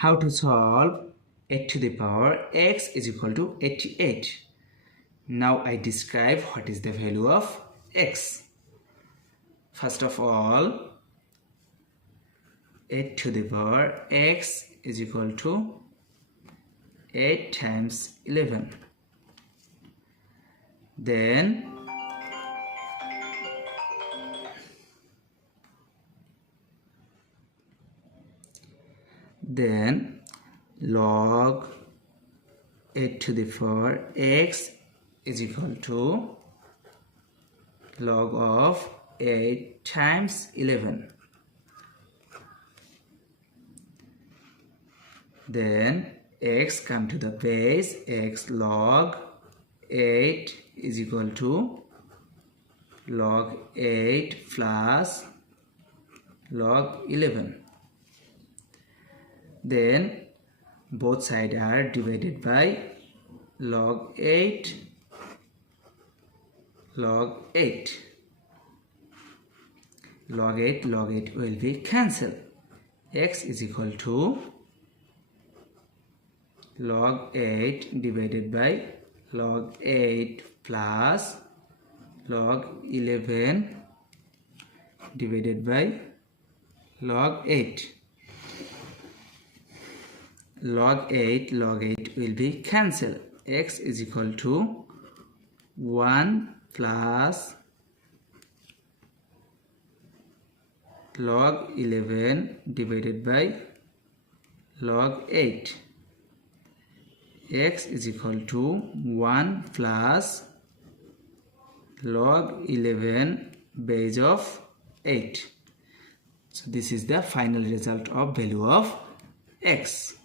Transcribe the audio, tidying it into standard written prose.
How to solve 8 to the power x is equal to 88. Now I describe what is the value of x. First of all, 8 to the power x is equal to 8 times 11. Then log 8 to the power x is equal to log of 8 times 11. Then x come to the base, x log 8 is equal to log 8 plus log 11. Then both sides are divided by log 8 log 8. Log 8 will be cancelled. X is equal to log 8 divided by log 8 plus log 11 divided by log 8. Log 8 will be cancelled. X is equal to 1 plus log 11 divided by log 8. X is equal to 1 plus log 11 base of 8. So this is the final result of value of x.